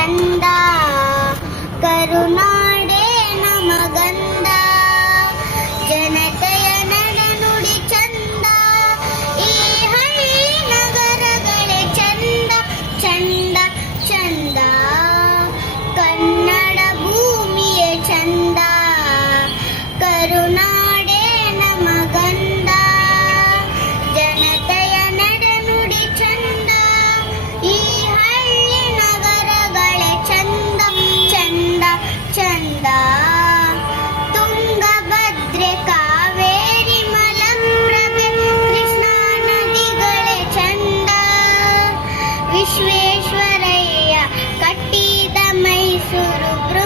ಚಂದ ಕರುನಾಡೆ ನಮಗಂದ ಜನತೆಯ ನಡನುಡಿ ಚಂದ Guru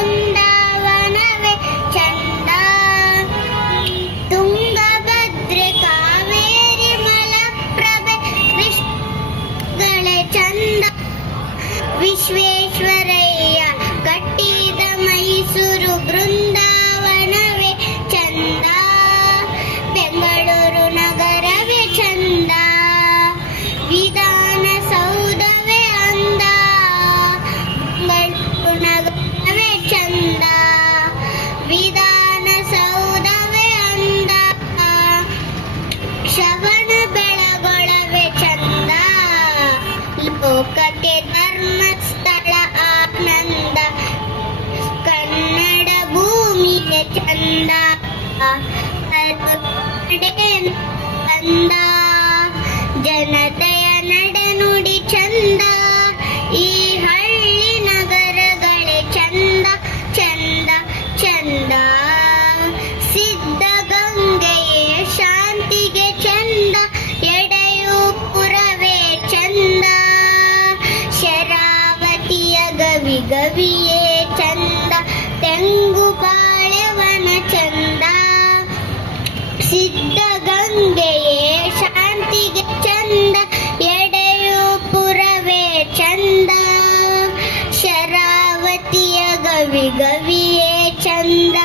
ಚಂದ. ಅಂದ ಜನತೆಯ ನಡೆನುಡಿ ಚಂದ. ಈ ಹಳ್ಳಿ ನಗರಗಳೇ ಚಂದ ಚಂದ ಚಂದ. ಸಿದ್ಧಗಂಗೆಯೇ ಶಾಂತಿಗೆ ಚಂದ. ಎಡೆಯೂಪುರವೇ ಚಂದ. ಶರಾವತಿಯ ಗವಿ ಗವಿಯೇ ಸಿದ್ಧಗಂಗೆಯೇ ಶಾಂತಿಗೆ ಚಂದ ಎಡೆಯೂ ಎಡೆಯೂಪುರವೇ ಚಂದ. ಶರಾವತಿಯ ಗವಿ ಗವಿಯೇ ಚಂದ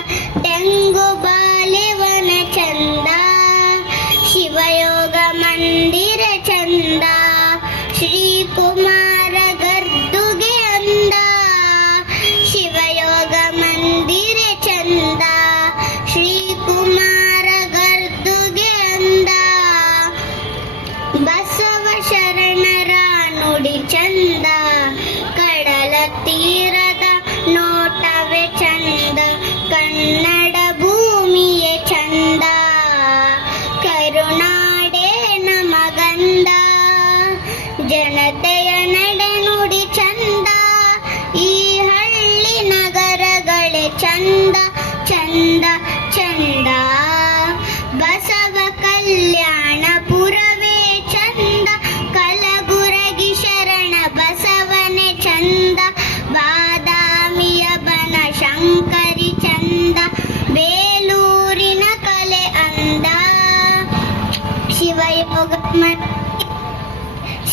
ನಮಗಂದ ಜನತೆಯ ನಡೆನುಡಿ ಚಂದ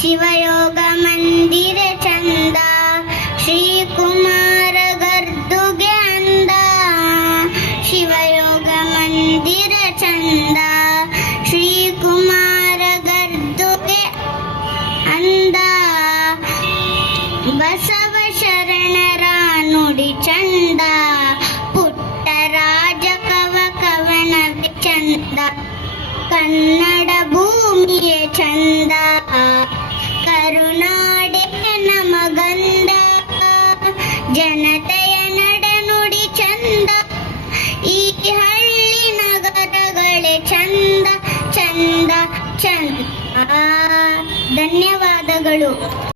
शिवयोगमन्दिरचन्द श्रीकुमारगर्दुगे अन्द शिवयोगमन्दिरचन्द श्रीकुमारगर्दुगे अन्द बसवशरणरानुडि चन्द पुट्टराजकवकवनवि चन्द कन्नडभूमिये चन्द ಕರುನಾಡೆ ನಮಗಂದ. ಜನತೆಯ ನಡೆನುಡಿ ಚಂದ. ಈ ಹಳ್ಳಿ ನಗರಗಳೇ ಚಂದ ಚಂದ ಚಂದ. ಧನ್ಯವಾದಗಳು.